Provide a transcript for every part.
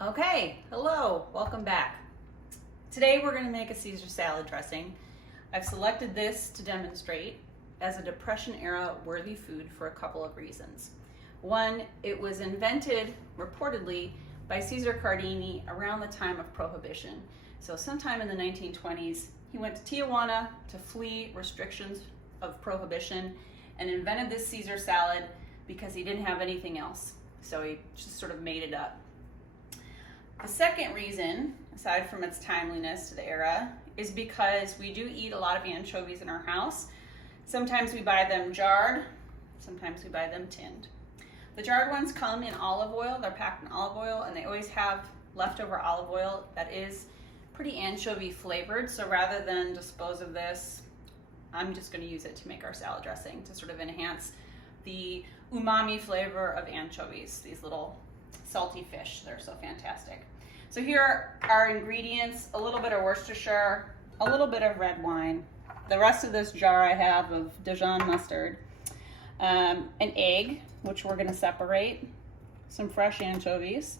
Okay, hello, welcome back. Today we're going to make a Caesar salad dressing. I've selected this to demonstrate as a Depression era worthy food for a couple of reasons. One, it was invented reportedly by Caesar Cardini around the time of prohibition. So sometime in the 1920s, he went to Tijuana to flee restrictions of prohibition and invented this Caesar salad because he didn't have anything else. So he just sort of made it up. The second reason, aside from its timeliness to the era, is because we do eat a lot of anchovies in our house. Sometimes we buy them jarred, sometimes we buy them tinned. The jarred ones come in olive oil, they're packed in olive oil, and they always have leftover olive oil that is pretty anchovy flavored. So rather than dispose of this, I'm just going to use it to make our salad dressing to sort of enhance the umami flavor of anchovies, these little salty fish. They're so fantastic. So here are our ingredients: a little bit of Worcestershire, a little bit of red wine. The rest of this jar I have of Dijon mustard, an egg, which we're going to separate, some fresh anchovies,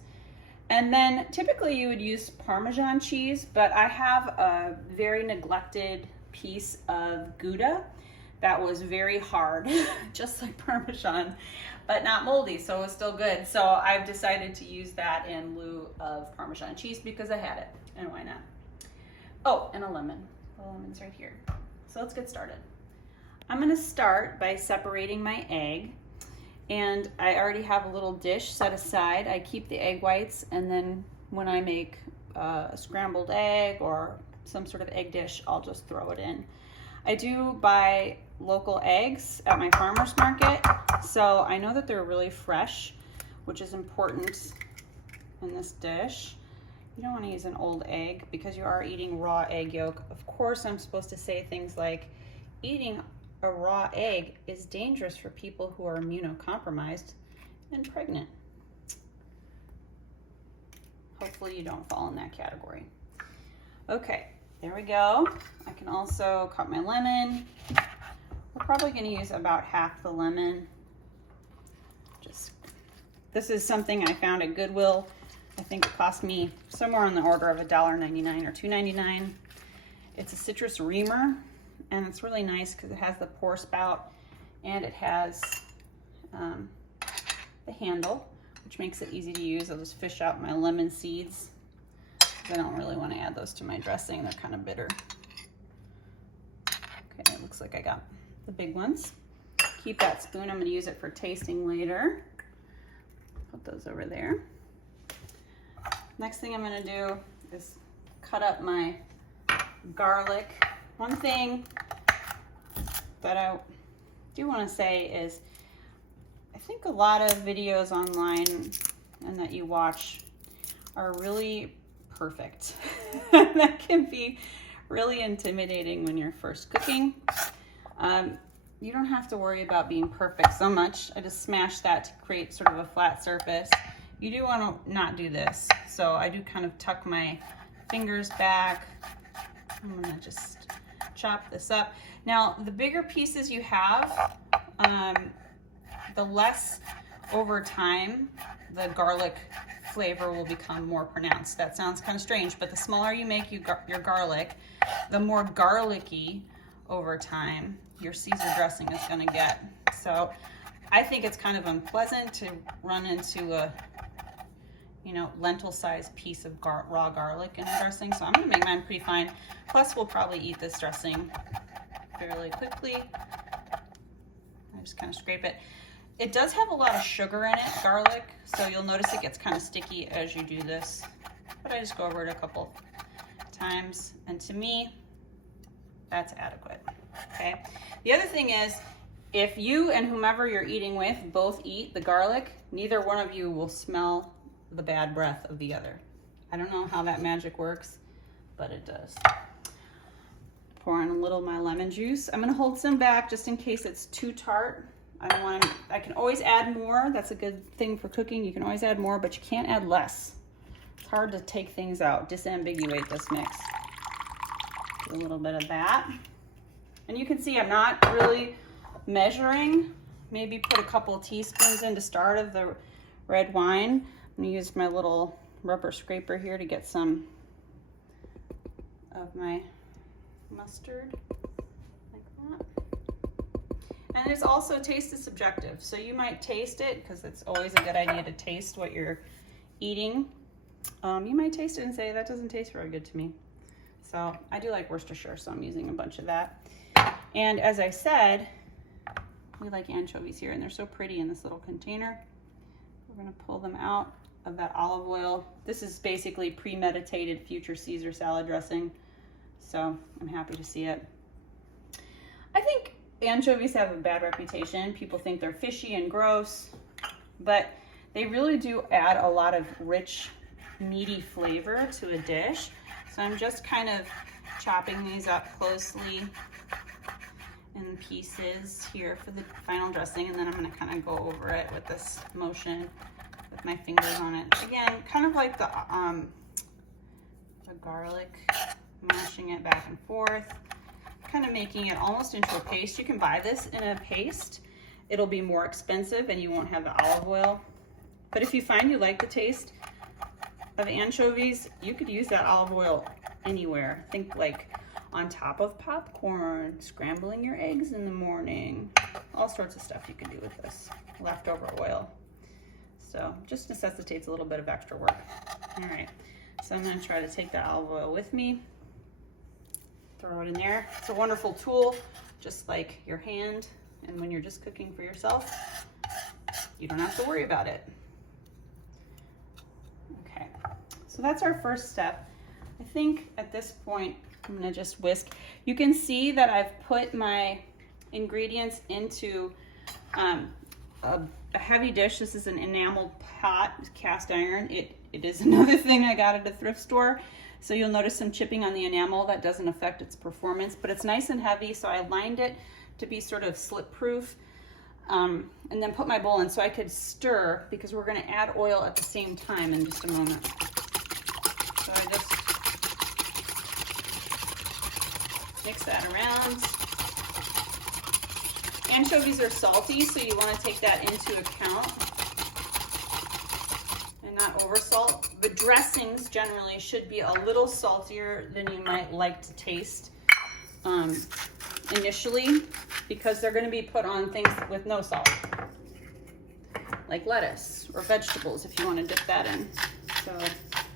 and then typically you would use Parmesan cheese, but I have a very neglected piece of Gouda that was very hard, just like Parmesan, but not moldy, so it's still good. So I've decided to use that in lieu of Parmesan cheese because I had it, and why not? Oh, and a lemon. The lemon's right here. So let's get started. I'm gonna start by separating my egg, and I already have a little dish set aside. I keep the egg whites, and then when I make a scrambled egg or some sort of egg dish, I'll just throw it in. I do buy local eggs at my farmer's market, so I know that they're really fresh, which is important in this dish. You don't want to use an old egg because you are eating raw egg yolk. Of course, I'm supposed to say things like eating a raw egg is dangerous for people who are immunocompromised and pregnant. Hopefully you don't fall in that category. Okay, there we go. I can also cut my lemon. We're probably going to use about half the lemon. This is something I found at Goodwill. I think it cost me somewhere on the order of $1.99 or $2.99. It's a citrus reamer, and it's really nice because it has the pour spout and it has the handle, which makes it easy to use. I'll just fish out my lemon seeds. I don't really want to add those to my dressing. They're kind of bitter. Okay, it looks like I got the big ones. Keep that spoon. I'm going to use it for tasting later. Put those over there. Next thing I'm going to do is cut up my garlic. One thing that I do want to say is I think a lot of videos online and that you watch are really perfect. That can be really intimidating when you're first cooking. You don't have to worry about being perfect so much. I just smashed that to create sort of a flat surface. You do want to not do this. So I do kind of tuck my fingers back. I'm gonna just chop this up. Now, the bigger pieces you have, the less over time the garlic flavor will become more pronounced. That sounds kind of strange, but the smaller you make your garlic, the more garlicky over time your Caesar dressing is going to get. So I think it's kind of unpleasant to run into a lentil-sized piece of raw garlic in a dressing. So I'm going to make mine pretty fine. Plus, we'll probably eat this dressing fairly quickly. I just kind of scrape it. It does have a lot of sugar in it, garlic, so you'll notice it gets kind of sticky as you do this. But I just go over it a couple times, and to me, that's adequate. Okay. The other thing is, if you and whomever you're eating with both eat the garlic, neither one of you will smell the bad breath of the other. I don't know how that magic works, but it does. Pour in a little of my lemon juice. I'm going to hold some back just in case it's too tart. I can always add more. That's a good thing for cooking. You can always add more, but you can't add less. It's hard to take things out, disambiguate this mix. A little bit of that. And you can see I'm not really measuring. Maybe put a couple of teaspoons in to start of the red wine. I'm gonna use my little rubber scraper here to get some of my mustard, like that. And it's also, taste is subjective. So you might taste it, because it's always a good idea to taste what you're eating. You might taste it and say, that doesn't taste very good to me. So I do like Worcestershire, so I'm using a bunch of that. And as I said, we like anchovies here, and they're so pretty in this little container. We're gonna pull them out of that olive oil. This is basically premeditated future Caesar salad dressing, so I'm happy to see it. I think anchovies have a bad reputation. People think they're fishy and gross, but they really do add a lot of rich, meaty flavor to a dish. So I'm just kind of chopping these up closely in pieces here for the final dressing, and then I'm going to kind of go over it with this motion with my fingers on it. Again, kind of like the garlic, mashing it back and forth, kind of making it almost into a paste. You can buy this in a paste. It'll be more expensive and you won't have the olive oil. But if you find you like the taste of anchovies, you could use that olive oil anywhere. Think like on top of popcorn, scrambling your eggs in the morning, all sorts of stuff you can do with this leftover oil. So just necessitates a little bit of extra work. All right, so I'm gonna try to take that olive oil with me, throw it in there. It's a wonderful tool, just like your hand. And when you're just cooking for yourself, you don't have to worry about it. Okay, so that's our first step. I think at this point, I'm gonna just whisk. You can see that I've put my ingredients into a heavy dish. This is an enameled pot, cast iron. It is another thing I got at a thrift store. So you'll notice some chipping on the enamel. That doesn't affect its performance, but it's nice and heavy. So I lined it to be sort of slip proof, and then put my bowl in so I could stir, because we're gonna add oil at the same time in just a moment. So I just mix that around. Anchovies are salty, so you want to take that into account and not over salt. The dressings generally should be a little saltier than you might like to taste initially, because they're going to be put on things with no salt, like lettuce or vegetables if you want to dip that in. So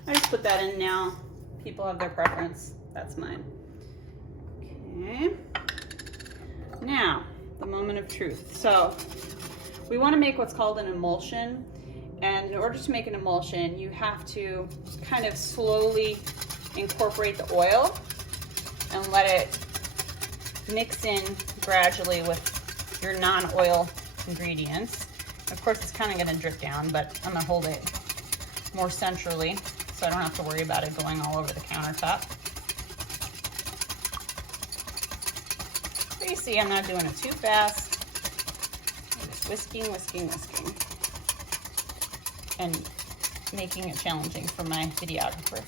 I just put that in now. People have their preference. That's mine. Okay. Now, the moment of truth. So we want to make what's called an emulsion, and in order to make an emulsion, you have to kind of slowly incorporate the oil and let it mix in gradually with your non-oil ingredients. Of course, it's kind of going to drip down, but I'm going to hold it more centrally so I don't have to worry about it going all over the countertop. So you see, I'm not doing it too fast. I'm just whisking, whisking, whisking, and making it challenging for my videographer,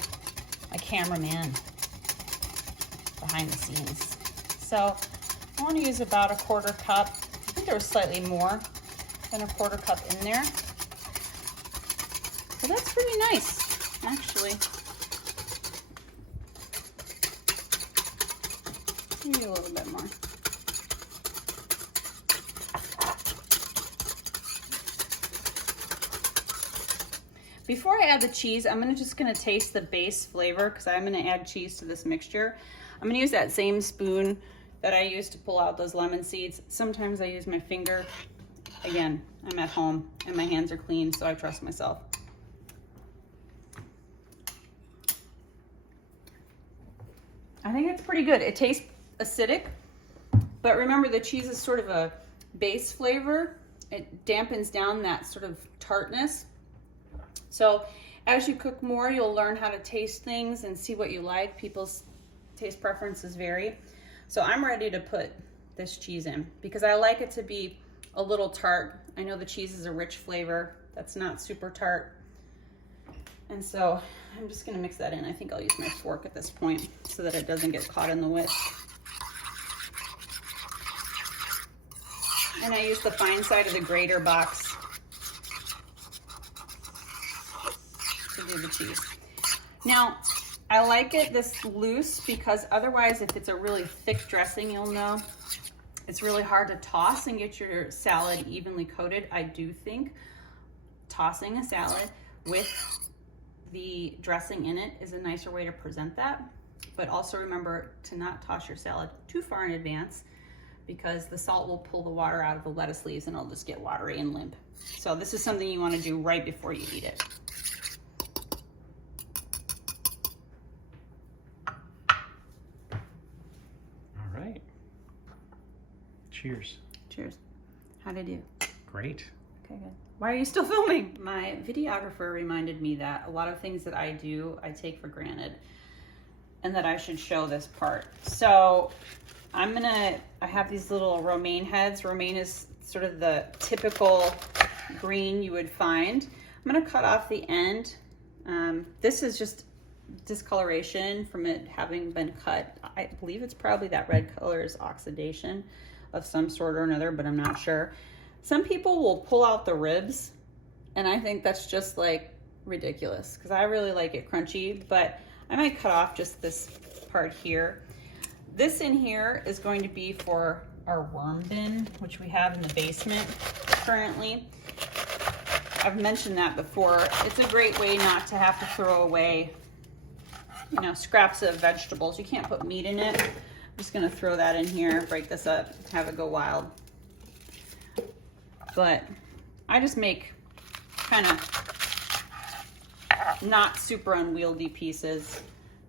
my cameraman behind the scenes. So I want to use about a 1/4 cup. I think there was slightly more than a 1/4 cup in there. So that's pretty nice, actually. Maybe a little bit more. Before I add the cheese, I'm just gonna taste the base flavor, because I'm gonna add cheese to this mixture. I'm gonna use that same spoon that I used to pull out those lemon seeds. Sometimes I use my finger. Again, I'm at home and my hands are clean, so I trust myself. I think it's pretty good. It tastes acidic, but remember the cheese is sort of a base flavor. It dampens down that sort of tartness. So as you cook more, you'll learn how to taste things and see what you like. People's taste preferences vary. So I'm ready to put this cheese in because I like it to be a little tart. I know the cheese is a rich flavor that's not super tart. And so I'm just gonna mix that in. I think I'll use my fork at this point so that it doesn't get caught in the whisk. And I use the fine side of the grater box to do do the cheese. Now, I like it this loose because otherwise if it's a really thick dressing, you'll know, it's really hard to toss and get your salad evenly coated. I do think tossing a salad with the dressing in it is a nicer way to present that. But also remember to not toss your salad too far in advance because the salt will pull the water out of the lettuce leaves and it'll just get watery and limp. So this is something you want to do right before you eat it. All right. Cheers. Cheers. How'd I do? Great. Okay, good. Why are you still filming? My videographer reminded me that a lot of things that I do, I take for granted and that I should show this part. So I have these little romaine heads. Romaine is sort of the typical green you would find. I'm gonna cut off the end. This is just discoloration from it having been cut. I believe it's probably that red color is oxidation of some sort or another, but I'm not sure. Some people will pull out the ribs, and I think that's just like ridiculous because I really like it crunchy, but I might cut off just this part here. This in here is going to be for our worm bin, which we have in the basement currently. I've mentioned that before. It's a great way not to have to throw away, you know, scraps of vegetables. You can't put meat in it. I'm just gonna throw that in here, break this up, have it go wild. But I just make kind of not super unwieldy pieces.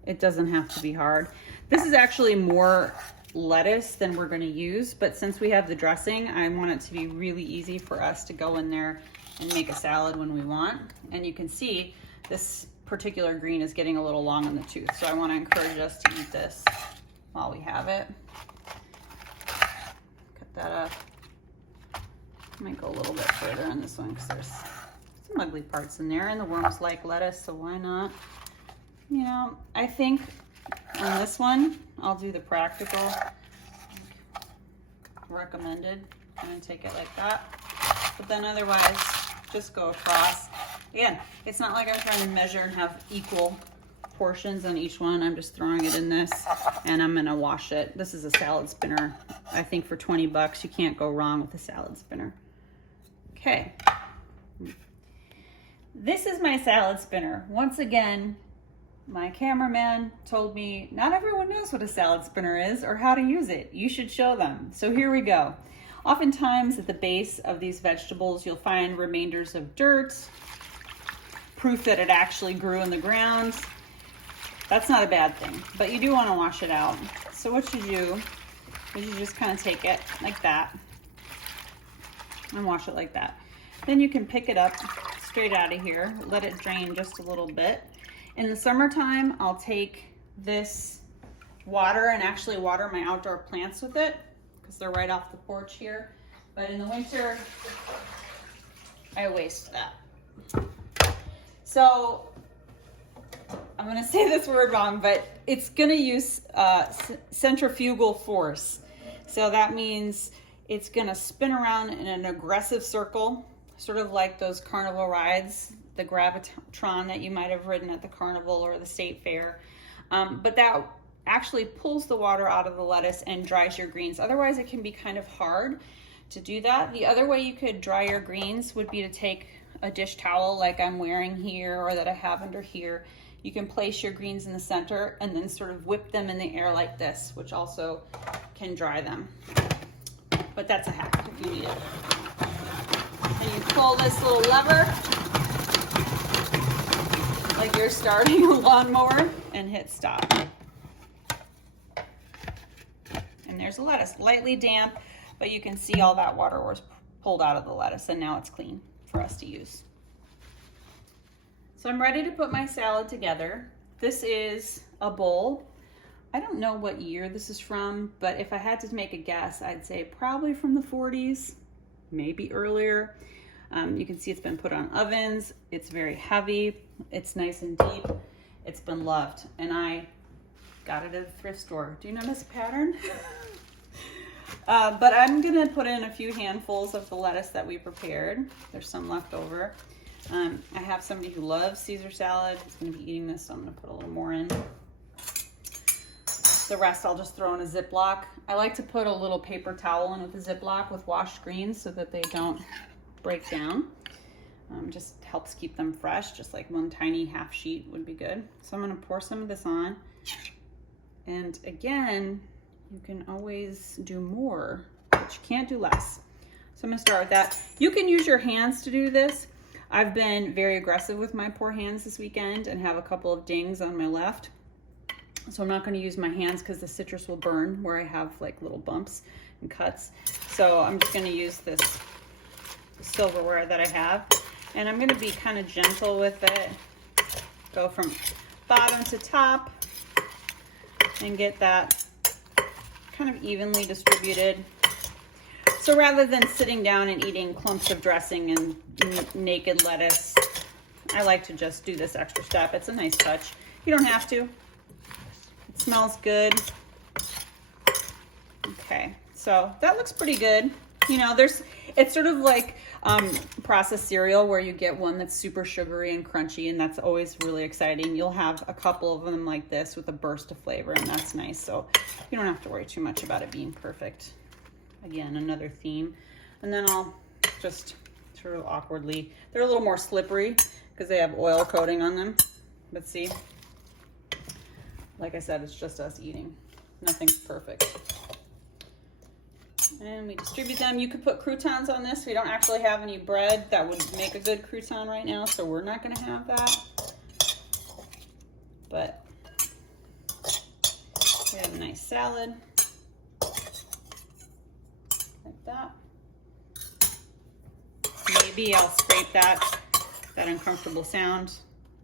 It doesn't have to be hard. This is actually more lettuce than we're gonna use, but since we have the dressing, I want it to be really easy for us to go in there and make a salad when we want. And you can see this particular green is getting a little long in the tooth, so I wanna encourage us to eat this while we have it. Cut that up. I might go a little bit further on this one because there's some ugly parts in there, and the worms like lettuce, so why not? You know, I think on this one, I'll do the practical recommended. I'm gonna take it like that, but then otherwise, just go across. Again, it's not like I'm trying to measure and have equal portions on each one. I'm just throwing it in this, and I'm gonna wash it. This is a salad spinner. I think for 20 bucks, you can't go wrong with a salad spinner. Okay, this is my salad spinner. Once again, my cameraman told me not everyone knows what a salad spinner is or how to use it. You should show them. So here we go. Oftentimes at the base of these vegetables, you'll find remainders of dirt, proof that it actually grew in the ground. That's not a bad thing, but you do want to wash it out. So what you do is you just kind of take it like that and wash it like that. Then you can pick it up straight out of here, let it drain just a little bit. In the summertime, I'll take this water and actually water my outdoor plants with it because they're right off the porch here. But in the winter, I waste that. So I'm gonna say this word wrong, but it's gonna use centrifugal force. So that means it's gonna spin around in an aggressive circle, sort of like those carnival rides, the Gravitron that you might have ridden at the carnival or the state fair. But that actually pulls the water out of the lettuce and dries your greens. Otherwise, it can be kind of hard to do that. The other way you could dry your greens would be to take a dish towel like I'm wearing here or that I have under here. You can place your greens in the center and then sort of whip them in the air like this, which also can dry them. But that's a hack if you need it. And you pull this little lever like you're starting a lawnmower and hit stop. And there's the lettuce, lightly damp, but you can see all that water was pulled out of the lettuce and now it's clean for us to use. So I'm ready to put my salad together. This is a bowl. I don't know what year this is from, but if I had to make a guess, I'd say probably from the 40s, maybe earlier. You can see it's been put on ovens. It's very heavy. It's nice and deep. It's been loved, and I got it at a thrift store. Do you notice a pattern? But I'm gonna put in a few handfuls of the lettuce that we prepared. There's some left over. I have somebody who loves Caesar salad who's going to be eating this, so I'm going to put a little more in. The rest I'll just throw in a Ziploc. I like to put a little paper towel in with a Ziploc with washed greens so that they don't break down. Just helps keep them fresh, just like one tiny half sheet would be good. So I'm going to pour some of this on. And again, you can always do more, but you can't do less. So I'm going to start with that. You can use your hands to do this. I've been very aggressive with my poor hands this weekend and have a couple of dings on my left. So I'm not going to use my hands because the citrus will burn where I have like little bumps and cuts. So I'm just going to use this silverware that I have. And I'm going to be kind of gentle with it. Go from bottom to top and get that kind of evenly distributed. So rather than sitting down and eating clumps of dressing and naked lettuce, I like to just do this extra step. It's a nice touch. You don't have to. It smells good. Okay, so that looks pretty good. You know, it's sort of like processed cereal where you get one that's super sugary and crunchy, and that's always really exciting. You'll have a couple of them like this with a burst of flavor, and that's nice. So you don't have to worry too much about it being perfect. Again, another theme. And then I'll just sort of awkwardly, they're a little more slippery because they have oil coating on them. But see, like I said, it's just us eating. Nothing's perfect. And we distribute them. You could put croutons on this. We don't actually have any bread that would make a good crouton right now, so we're not going to have that. But we have a nice salad. Like that. Maybe I'll scrape that uncomfortable sound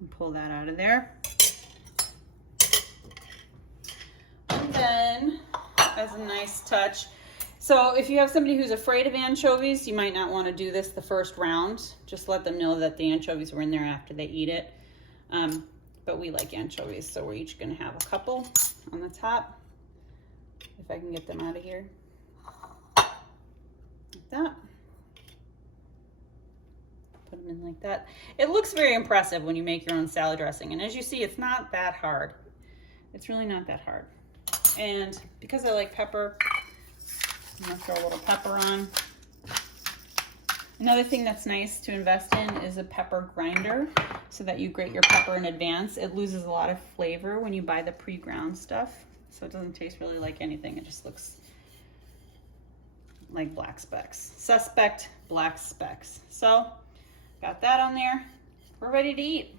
and pull that out of there. And then, as a nice touch, so if you have somebody who's afraid of anchovies, you might not want to do this the first round. Just let them know that the anchovies were in there after they eat it. But we like anchovies, so we're each going to have a couple on the top. If I can get them out of here. Like that. Put them in like that. It looks very impressive when you make your own salad dressing. And as you see, it's not that hard. It's really not that hard. And because I like pepper, I'm gonna throw a little pepper on. Another thing that's nice to invest in is a pepper grinder so that you grate your pepper in advance. It loses a lot of flavor when you buy the pre-ground stuff. So it doesn't taste really like anything. It just looks like black specks. Suspect black specks. So got that on there. We're ready to eat.